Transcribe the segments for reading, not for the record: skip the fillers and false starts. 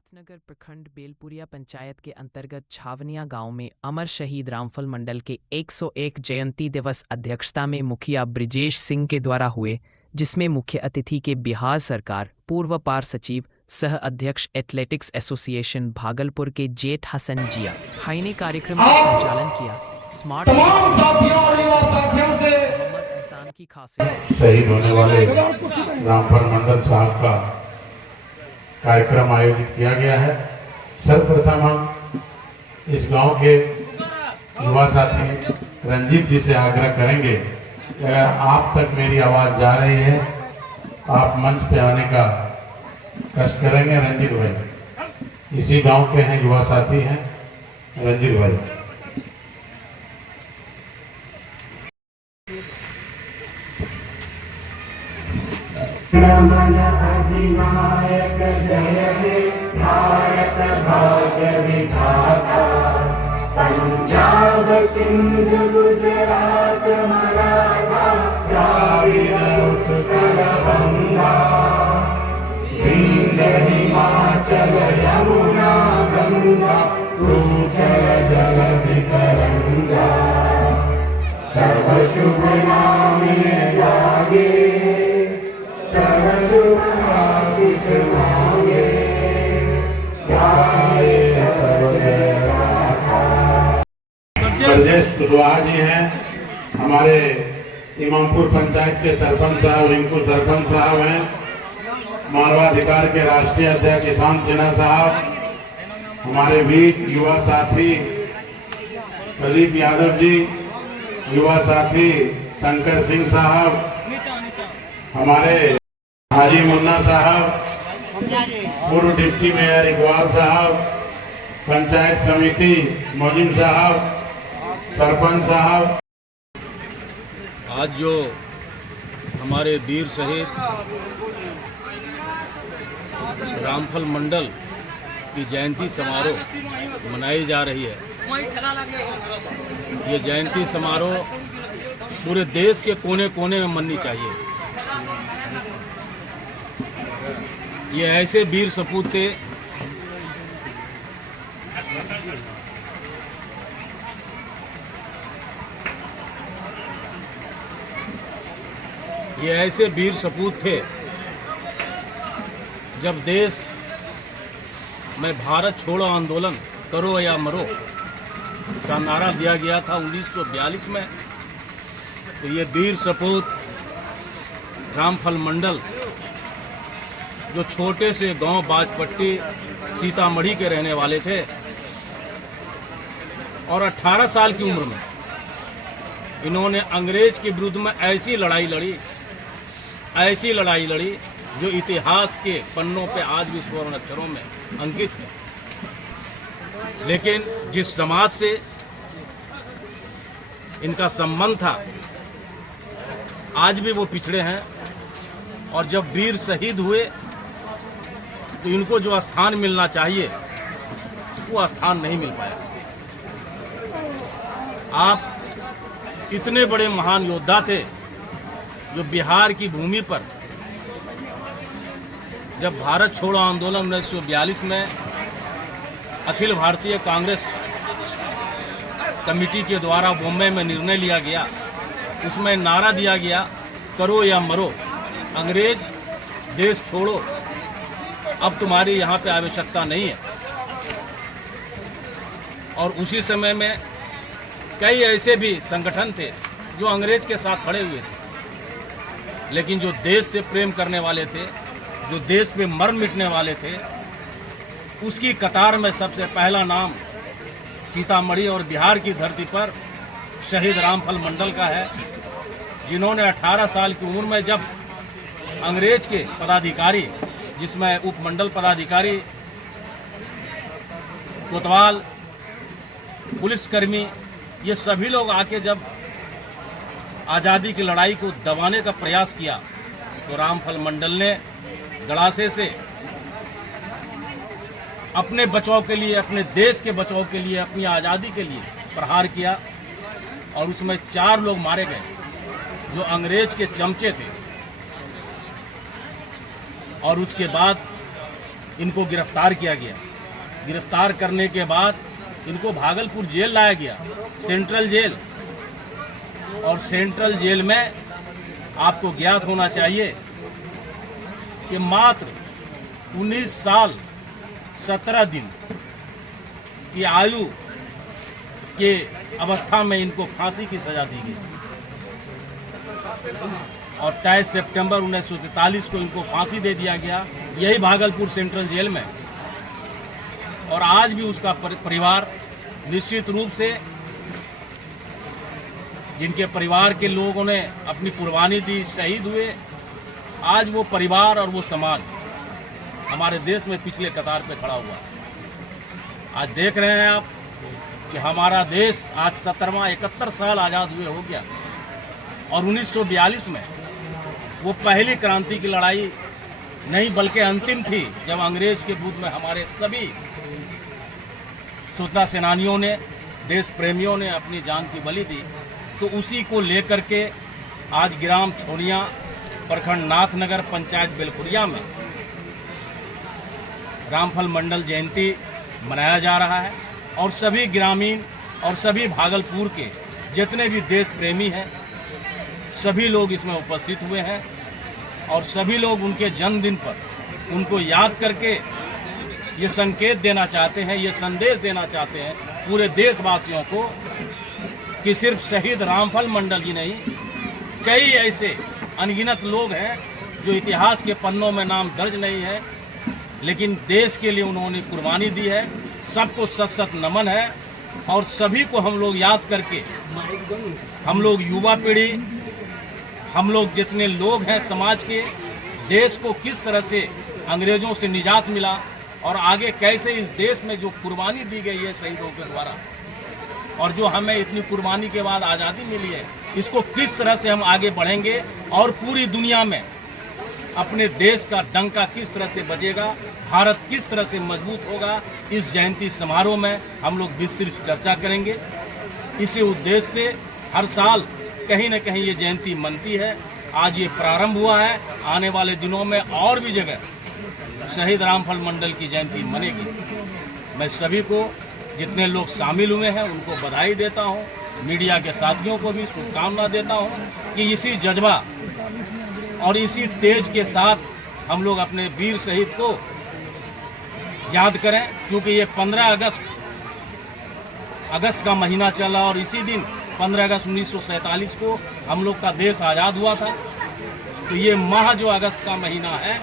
नाथनगर प्रखंड बेलपुरिया पंचायत के अंतर्गत छावनिया गांव में अमर शहीद रामफल मंडल के 101 जयंती दिवस अध्यक्षता में मुखिया ब्रिजेश सिंह के द्वारा हुए, जिसमें मुख्य अतिथि के बिहार सरकार पूर्व पार सचिव सह अध्यक्ष एथलेटिक्स एसोसिएशन भागलपुर के जेठ हसन जिया भाई ने कार्यक्रम का संचालन किया। स्मार्ट मोहम्मद एहसान की खासियत शहीद होने वाले रामफल मंडल साहब का कार्यक्रम आयोजित किया गया है। सर्वप्रथम हम इस गांव के युवा साथी रंजीत जी से आग्रह करेंगे कि अगर आप तक मेरी आवाज जा रही है, आप मंच पे आने का कष्ट करेंगे। रंजीत भाई इसी गांव के हैं, युवा साथी हैं रंजीत भाई। रमन अधिनायक जय हे भारत भाग्य विधाता, पंजाब सिंध गुजरात मराठा द्राविड़ उत्कल बंगा, विंध्य हिमाचल यमुना गंगा, उच्चल जलधि तरंगा, तब शुभ नामे जागे, ब्रजेश कुशवाहा जी हैं, हमारे इमामपुर पंचायत के सरपंच साहब, रिंकू सरपंच साहब हैं, मानवाधिकार के राष्ट्रीय अध्यक्ष किसान सिन्हा साहब, हमारे वीर युवा साथी प्रदीप यादव जी, युवा साथी शंकर सिंह साहब, हमारे हाजी मुन्ना साहब, पूर्व डिप्टी मेयर इकबाल साहब, पंचायत समिति मोजिन साहब, सरपंच साहब। आज जो हमारे वीर शहीद रामफल मंडल की जयंती समारोह मनाई जा रही है, ये जयंती समारोह पूरे देश के कोने कोने में मननी चाहिए। ये ऐसे वीर सपूत थे जब देश में भारत छोड़ो आंदोलन करो या मरो का नारा दिया गया था 1942 में, तो ये वीर सपूत रामफल मंडल जो छोटे से गांव बाजपट्टी सीतामढ़ी के रहने वाले थे और 18 साल की उम्र में इन्होंने अंग्रेज के विरुद्ध में ऐसी लड़ाई लड़ी जो इतिहास के पन्नों पे आज भी स्वर्ण अक्षरों में अंकित है। लेकिन जिस समाज से इनका संबंध था, आज भी वो पिछड़े हैं, और जब वीर शहीद हुए तो इनको जो स्थान मिलना चाहिए वो स्थान नहीं मिल पाया। आप इतने बड़े महान योद्धा थे जो बिहार की भूमि पर जब भारत छोड़ो आंदोलन 1942 में अखिल भारतीय कांग्रेस कमेटी के द्वारा बॉम्बे में निर्णय लिया गया, उसमें नारा दिया गया करो या मरो, अंग्रेज देश छोड़ो, अब तुम्हारी यहाँ पे आवश्यकता नहीं है। और उसी समय में कई ऐसे भी संगठन थे जो अंग्रेज के साथ खड़े हुए थे, लेकिन जो देश से प्रेम करने वाले थे, जो देश पे मर मिटने वाले थे, उसकी कतार में सबसे पहला नाम सीतामढ़ी और बिहार की धरती पर शहीद रामफल मंडल का है, जिन्होंने 18 साल की उम्र में जब अंग्रेज के पदाधिकारी, जिसमें उपमंडल पदाधिकारी, कोतवाल, पुलिसकर्मी, ये सभी लोग आके जब आज़ादी की लड़ाई को दबाने का प्रयास किया, तो रामफल मंडल ने गड़ासे से अपने बचाव के लिए, अपने देश के बचाव के लिए, अपनी आज़ादी के लिए प्रहार किया, और उसमें 4 लोग मारे गए जो अंग्रेज के चमचे थे। और उसके बाद इनको गिरफ्तार किया गया। गिरफ्तार करने के बाद इनको भागलपुर जेल लाया गया, सेंट्रल जेल। और सेंट्रल जेल में आपको ज्ञात होना चाहिए कि मात्र 19 साल 17 दिन की आयु के अवस्था में इनको फांसी की सजा दी गई और 23 सितंबर 1943 को इनको फांसी दे दिया गया, यही भागलपुर सेंट्रल जेल में। और आज भी उसका परिवार निश्चित रूप से, जिनके परिवार के लोगों ने अपनी कुर्बानी दी, शहीद हुए, आज वो परिवार और वो समाज हमारे देश में पिछले कतार पे खड़ा हुआ है। आज देख रहे हैं आप कि हमारा देश आज 71 साल आज़ाद हुए हो गया और 1942 में वो पहली क्रांति की लड़ाई नहीं बल्कि अंतिम थी, जब अंग्रेज के विरुद्ध में हमारे सभी स्वतंत्रता सेनानियों ने, देश प्रेमियों ने अपनी जान की बलि दी। तो उसी को लेकर के आज ग्राम छोड़िया, प्रखंड नाथनगर, पंचायत बेलखुरिया में रामफल मंडल जयंती मनाया जा रहा है और सभी ग्रामीण और सभी भागलपुर के जितने भी देश प्रेमी हैं, सभी लोग इसमें उपस्थित हुए हैं और सभी लोग उनके जन्मदिन पर उनको याद करके ये संकेत देना चाहते हैं, ये संदेश देना चाहते हैं पूरे देशवासियों को कि सिर्फ शहीद रामफल मंडल जी नहीं, कई ऐसे अनगिनत लोग हैं जो इतिहास के पन्नों में नाम दर्ज नहीं है, लेकिन देश के लिए उन्होंने कुर्बानी दी है। सबको सत सत नमन है और सभी को हम लोग याद करके, हम लोग युवा पीढ़ी, हम लोग जितने लोग हैं समाज के, देश को किस तरह से अंग्रेजों से निजात मिला और आगे कैसे इस देश में जो कुर्बानी दी गई है शहीदों के द्वारा और जो हमें इतनी कुर्बानी के बाद आज़ादी मिली है, इसको किस तरह से हम आगे बढ़ेंगे और पूरी दुनिया में अपने देश का डंका किस तरह से बजेगा, भारत किस तरह से मजबूत होगा, इस जयंती समारोह में हम लोग विस्तृत चर्चा करेंगे। इसी उद्देश्य से हर साल कहीं न कहीं ये जयंती मनती है। आज ये प्रारंभ हुआ है, आने वाले दिनों में और भी जगह शहीद रामफल मंडल की जयंती मनेगी। मैं सभी को, जितने लोग शामिल हुए हैं, उनको बधाई देता हूँ। मीडिया के साथियों को भी शुभकामना देता हूँ कि इसी जज्बा और इसी तेज के साथ हम लोग अपने वीर शहीद को याद करें, क्योंकि ये 15 अगस्त का महीना चला और इसी दिन 15 अगस्त 1947 को हम लोग का देश आज़ाद हुआ था। तो ये माह जो अगस्त का महीना है,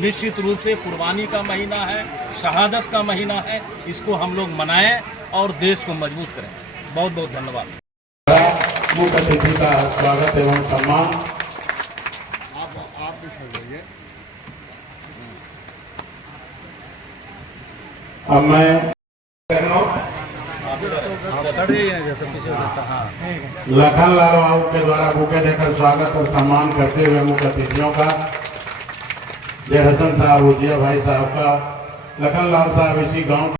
निश्चित रूप से कुर्बानी का महीना है, शहादत का महीना है। इसको हम लोग मनाएं और देश को मजबूत करें। बहुत बहुत धन्यवाद। मुख्य अतिथि का स्वागत एवं सम्मान। आप भी सर जाइए। अब मैं लखनलाल बाबू के द्वारा बुके देकर स्वागत और सम्मान करते हुए मुख्य अतिथियों का जय हसन साहब, उजिया भाई साहब का, लखनलाल साहब इसी गांव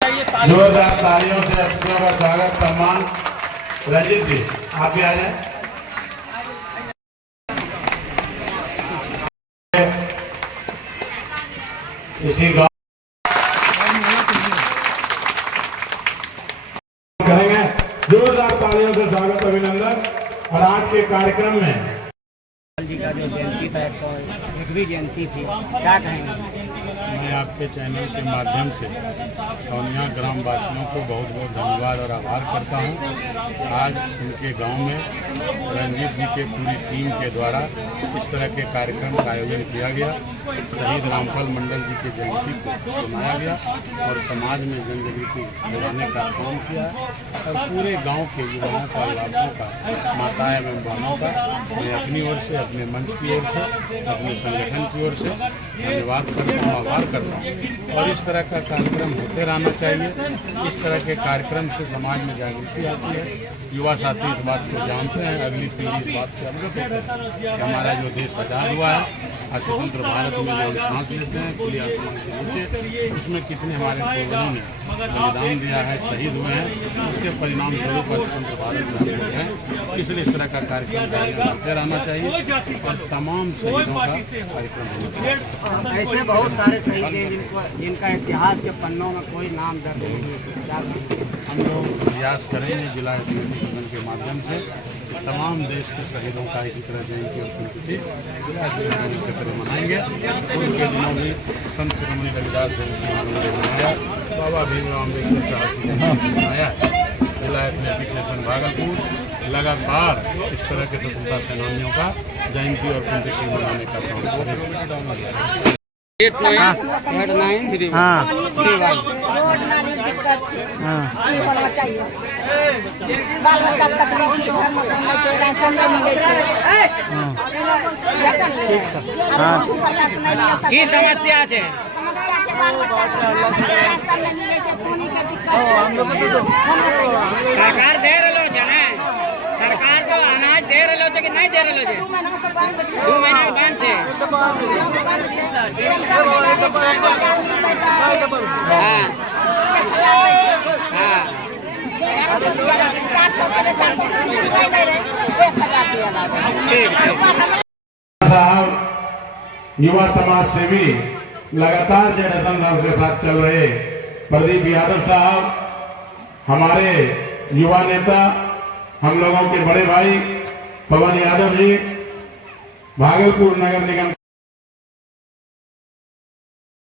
के जोरदार तालियों से अतिथियों का स्वागत सम्मान। रंजीत जी आप भी आ जाए। इसी गांव करेंगे जोरदार तालियों से स्वागत, अभिनंदन। और आज के कार्यक्रम में जी का जो जयंती था 101वीं जयंती थी, क्या कहेंगे? मैं आपके चैनल के माध्यम से सोनिया ग्राम वासियों को बहुत बहुत धन्यवाद और आभार करता हूं। आज उनके गांव में रंजीत जी के पूरी टीम के द्वारा इस तरह के कार्यक्रम का आयोजन किया गया। शहीद रामफल मंडल जी की जयंती को मनाया गया और समाज में जनजागृति बढ़ाने का काम किया और पूरे गाँव के युवाओं का, अभिभावकों का, माताएं एवं बहनों का मैं अपनी ओर से, अपने मंच की ओर से, अपने संगठन की ओर से धन्यवाद करता हूँ, आभार करता हूँ। और इस तरह का कार्यक्रम होते रहना चाहिए। इस तरह के कार्यक्रम से समाज में जागृति आती है। युवा साथी इस बात को जानते हैं, अगली पीढ़ी इस बात से अवगत होती है कि हमारा जो देश आज़ाद हुआ है आज स्वतंत्र भारत में जो हम सांस लेते हैं खुली आसमान के नीचे, उसमें कितने हमारे पूर्वजों ने बलिदान दिया है, शहीद हुए हैं, उसके परिणाम स्वरूप स्वतंत्र भारत में हम लोग हैं। इसलिए इस तरह का कार्यक्रम करते रहना चाहिए और तमाम शहीदों का कार्यक्रम होना चाहिए। ऐसे बहुत सारे शहीद हैं जिनका इतिहास के पन्नों में कोई नाम दर्ज नहीं है। हम लोग प्रयास करेंगे जिला सदन के माध्यम से तमाम देश के शहीदों का इसी तरह जयंती और पुण्यतिथि जिला सदन के तरह मनाएंगे। उनके दिनों भी संत शिरोमणि रविदास जयंती उन्होंने मनाया, बाबा भीमराव अम्बेडकर साहब की जयंती मनाया। जिला एथलेटिक सेशन भागलपुर लगातार इस तरह के स्वतंत्रता सेनानियों का जयंती और पुण्यतिथि मनाने का काम करेगा। रोड नाली दिक्कत ई बनवा चाहिए। बाल बच्चा तकलीफ छै, घर में काम छै, राशन नहीं मिले छै। की समस्या है? समस्या छै बाल बच्चा के घर में राशन नहीं मिले छै, पानी के दिक्कत छै। सरकार दे रहलो छै ने, सरकार तो अनाज दे रहलो छै कि नहीं दे रहलो छै? 2 महीना से बंद छै। 2 महीना बंद छै। साहब युवा समाज सेवी लगातार जनरेशन राव के साथ चल रहे प्रदीप यादव साहब, हमारे युवा नेता, हम लोगों के बड़े भाई पवन यादव जी, भागलपुर नगर निगम